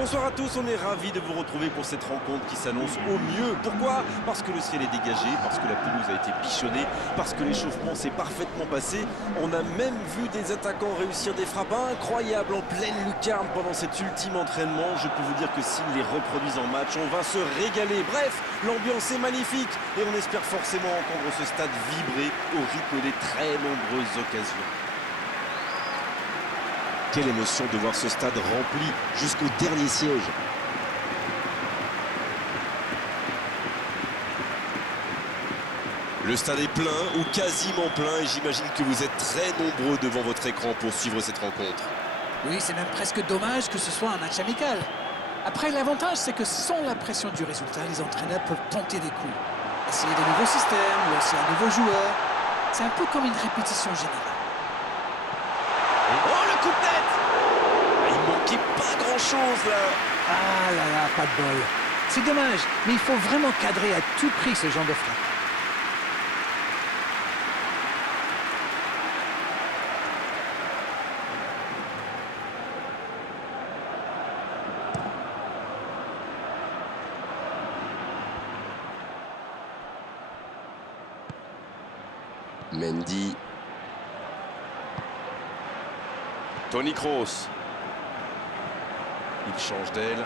Bonsoir à tous, on est ravis de vous retrouver pour cette rencontre qui s'annonce au mieux. Pourquoi? Parce que le ciel est dégagé, parce que la pelouse a été bichonnée, parce que l'échauffement s'est parfaitement passé. On a même vu des attaquants réussir des frappes incroyables en pleine lucarne pendant cet ultime entraînement. Je peux vous dire que s'ils les reproduisent en match, on va se régaler. Bref, l'ambiance est magnifique et on espère forcément entendre ce stade vibrer au rythme des très nombreuses occasions. Quelle émotion de voir ce stade rempli jusqu'au dernier siège. Le stade est plein ou quasiment plein et j'imagine que vous êtes très nombreux devant votre écran pour suivre cette rencontre. Oui, c'est même presque dommage que ce soit un match amical. Après, l'avantage, c'est que sans la pression du résultat, les entraîneurs peuvent tenter des coups. Essayer de nouveaux systèmes, ou aussi un nouveau joueur. C'est un peu comme une répétition générale. Oh, le coup de tête! Il manquait pas grand-chose là. Ah là là, pas de bol. C'est dommage, mais il faut vraiment cadrer à tout prix ce genre de frappe. Mendy. Toni Kroos. Il change d'aile.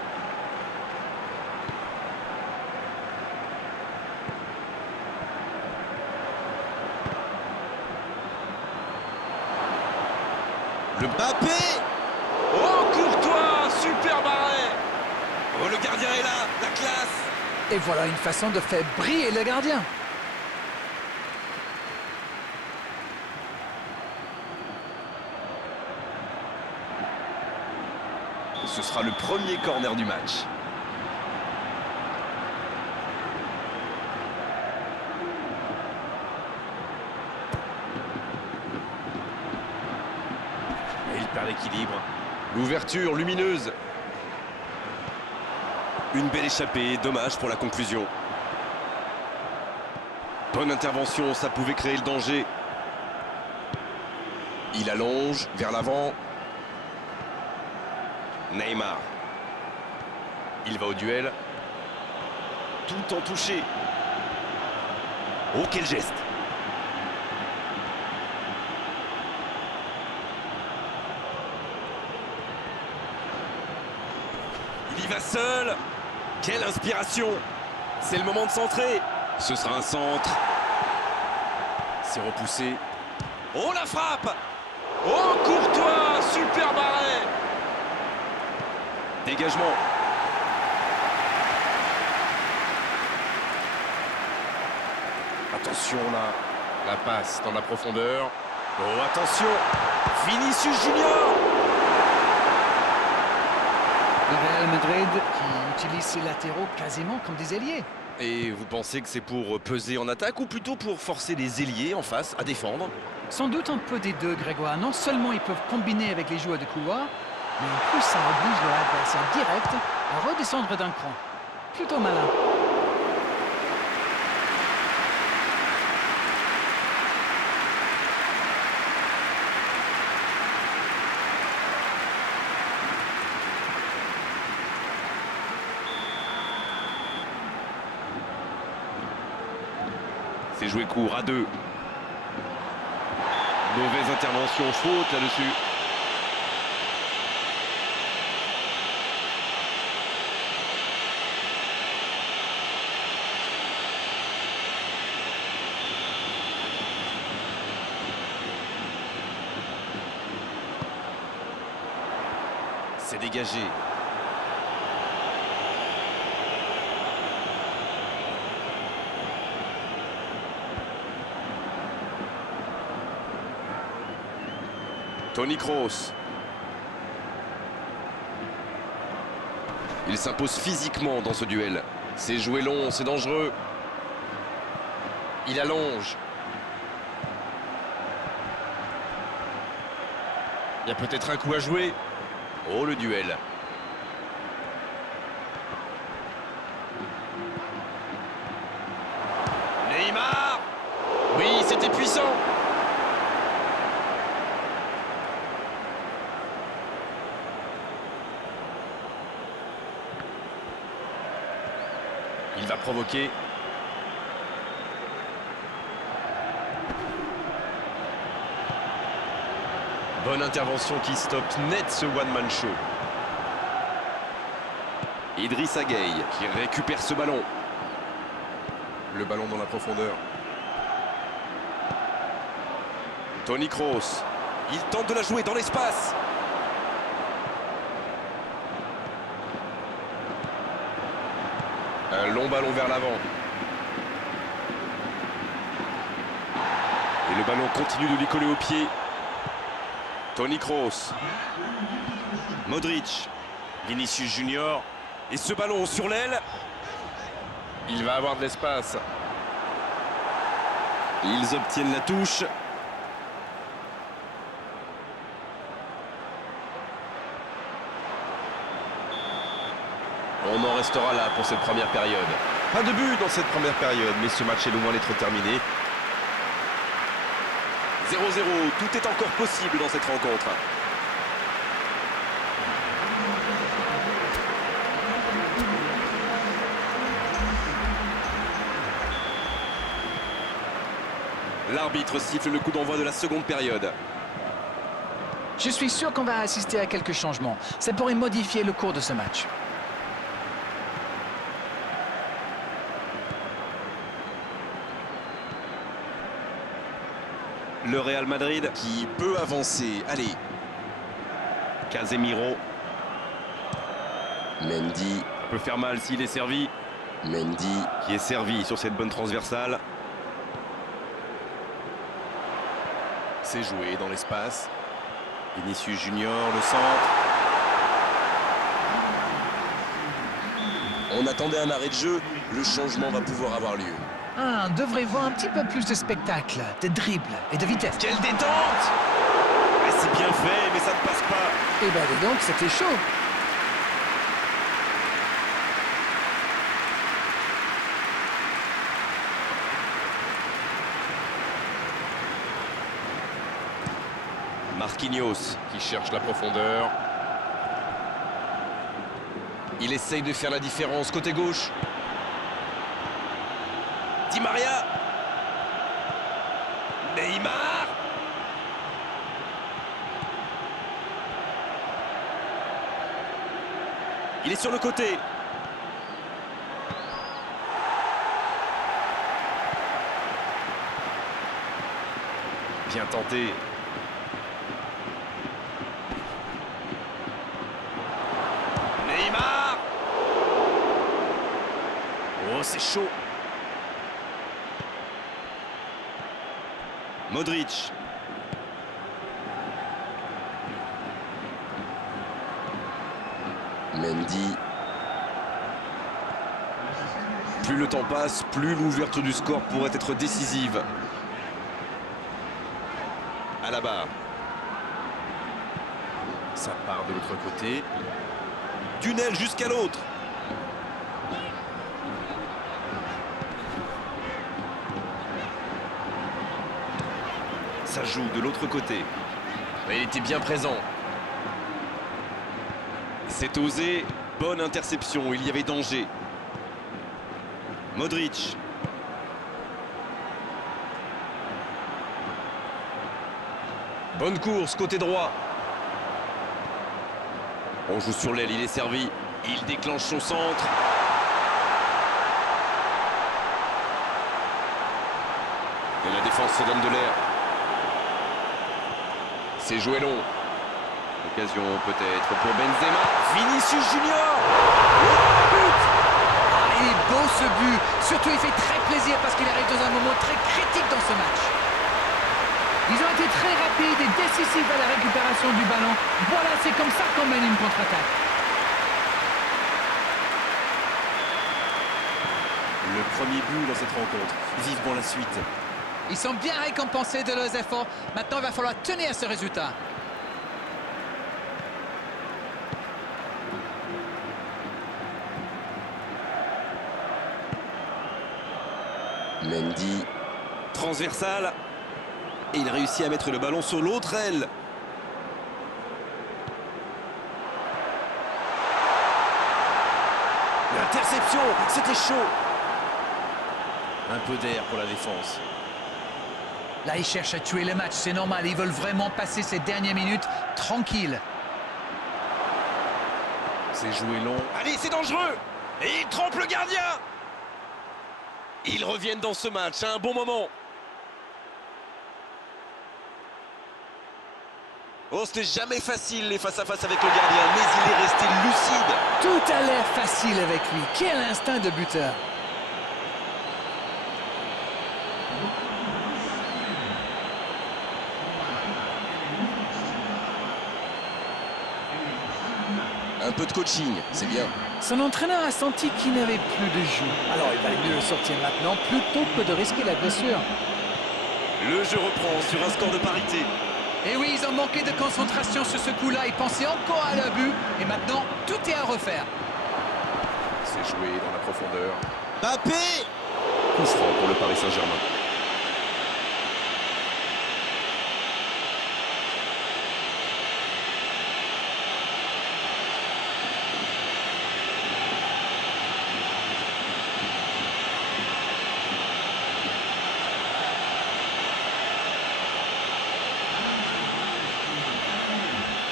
Le Mbappé. Oh, Courtois, super barré. Oh, le gardien est là, la classe. Et voilà une façon de faire briller le gardien. Ce sera le premier corner du match. Et il perd l'équilibre. L'ouverture lumineuse. Une belle échappée, dommage pour la conclusion. Bonne intervention, ça pouvait créer le danger. Il allonge vers l'avant. Neymar. Il va au duel. Tout en touché. Oh, quel geste! Il y va seul. Quelle inspiration! C'est le moment de centrer. Ce sera un centre. C'est repoussé. Oh, la frappe! Oh, Courtois! Super barré! Dégagement. Attention là. La passe dans la profondeur. Oh, attention. Vinicius Junior. Le Real Madrid qui utilise ses latéraux quasiment comme des ailiers. Et vous pensez que c'est pour peser en attaque ou plutôt pour forcer les ailiers en face à défendre? Sans doute un peu des deux, Grégoire. Non seulement ils peuvent combiner avec les joueurs de couloir, mais en plus ça oblige l'adversaire direct à redescendre d'un cran. Plutôt malin. C'est joué court à deux. Mauvaise intervention, faute là-dessus. C'est dégagé. Toni Kroos. Il s'impose physiquement dans ce duel. C'est joué long, c'est dangereux. Il allonge. Il y a peut-être un coup à jouer. Oh, le duel. Neymar. Oui, c'était puissant. Il va provoquer. Bonne intervention qui stoppe net ce one-man show. Idrissa Gueye qui récupère ce ballon. Le ballon dans la profondeur. Toni Kroos. Il tente de la jouer dans l'espace. Un long ballon vers l'avant. Et le ballon continue de lui coller au pied. Toni Kroos. Modric. Vinicius Junior. Et ce ballon sur l'aile. Il va avoir de l'espace. Ils obtiennent la touche. On en restera là pour cette première période. Pas de but dans cette première période, mais ce match est loin d'être terminé. 0-0, tout est encore possible dans cette rencontre. L'arbitre siffle le coup d'envoi de la seconde période. Je suis sûr qu'on va assister à quelques changements. Ça pourrait modifier le cours de ce match. Le Real Madrid qui peut avancer. Allez. Casemiro. Mendy. Ça peut faire mal s'il est servi. Mendy. Qui est servi sur cette bonne transversale. C'est joué dans l'espace. Vinicius Junior, le centre. On attendait un arrêt de jeu. Le changement va pouvoir avoir lieu. On devrait voir un petit peu plus de spectacle, de dribble et de vitesse. Quelle détente! C'est bien fait, mais ça ne passe pas. Eh ben dis donc, c'était chaud. Marquinhos qui cherche la profondeur. Il essaye de faire la différence côté gauche. Di Maria. Neymar. Il est sur le côté. Bien tenté. Neymar. Oh, c'est chaud. Modric. Mendy. Plus le temps passe, plus l'ouverture du score pourrait être décisive. Alaba. Ça part de l'autre côté. D'une aile jusqu'à l'autre. Ça joue de l'autre côté. Mais il était bien présent. C'est osé. Bonne interception. Il y avait danger. Modric. Bonne course, côté droit. On joue sur l'aile, il est servi. Il déclenche son centre. Et la défense se donne de l'air. C'est joué long. Occasion peut-être pour Benzema. Vinicius Junior. Le but. Il est beau ce but. Surtout, il fait très plaisir parce qu'il arrive dans un moment très critique dans ce match. Ils ont été très rapides et décisifs à la récupération du ballon. Voilà, c'est comme ça qu'on mène une contre-attaque. Le premier but dans cette rencontre. Vivement la suite. Ils sont bien récompensés de leurs efforts. Maintenant, il va falloir tenir ce résultat. Mendy. Transversale. Et il réussit à mettre le ballon sur l'autre aile. L'interception, c'était chaud. Un peu d'air pour la défense. Là, ils cherchent à tuer le match, c'est normal. Ils veulent vraiment passer ces dernières minutes tranquilles. C'est joué long. Allez, c'est dangereux. Et il trompe le gardien. Ils reviennent dans ce match à un bon moment. Oh, c'était jamais facile les face-à-face avec le gardien, mais il est resté lucide. Tout a l'air facile avec lui. Quel instinct de buteur. Un peu de coaching, c'est bien. Son entraîneur a senti qu'il n'avait plus de jus. Alors il valait mieux le sortir maintenant plutôt que de risquer la blessure. Le jeu reprend sur un score de parité. Et oui, ils ont manqué de concentration sur ce coup-là. Ils pensaient encore à leur but. Et maintenant, tout est à refaire. C'est joué dans la profondeur. Mbappé! Coup franc pour le Paris Saint-Germain.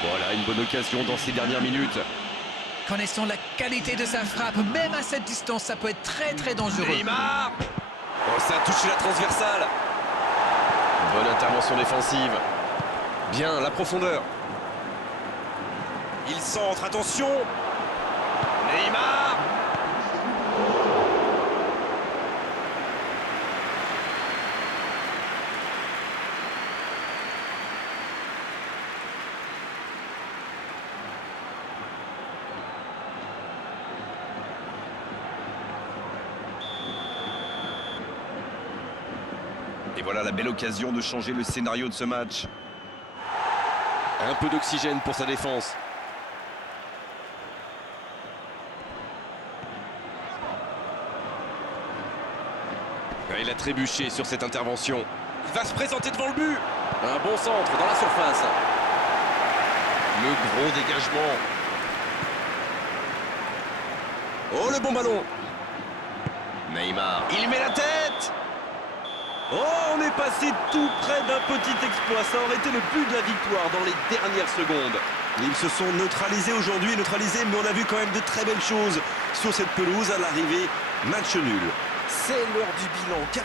Voilà une bonne occasion dans ces dernières minutes. Connaissant la qualité de sa frappe, même à cette distance, ça peut être très très dangereux. Neymar! Oh, ça a touché la transversale. Bonne intervention défensive. Bien, la profondeur. Il centre, attention. Neymar! Et voilà la belle occasion de changer le scénario de ce match. Un peu d'oxygène pour sa défense. Il a trébuché sur cette intervention. Il va se présenter devant le but. Un bon centre dans la surface. Le gros dégagement. Oh, le bon ballon. Neymar. Il met la tête. Oh, on est passé tout près d'un petit exploit. Ça aurait été le but de la victoire dans les dernières secondes. Ils se sont neutralisés aujourd'hui, mais on a vu quand même de très belles choses sur cette pelouse à l'arrivée. Match nul. C'est l'heure du bilan.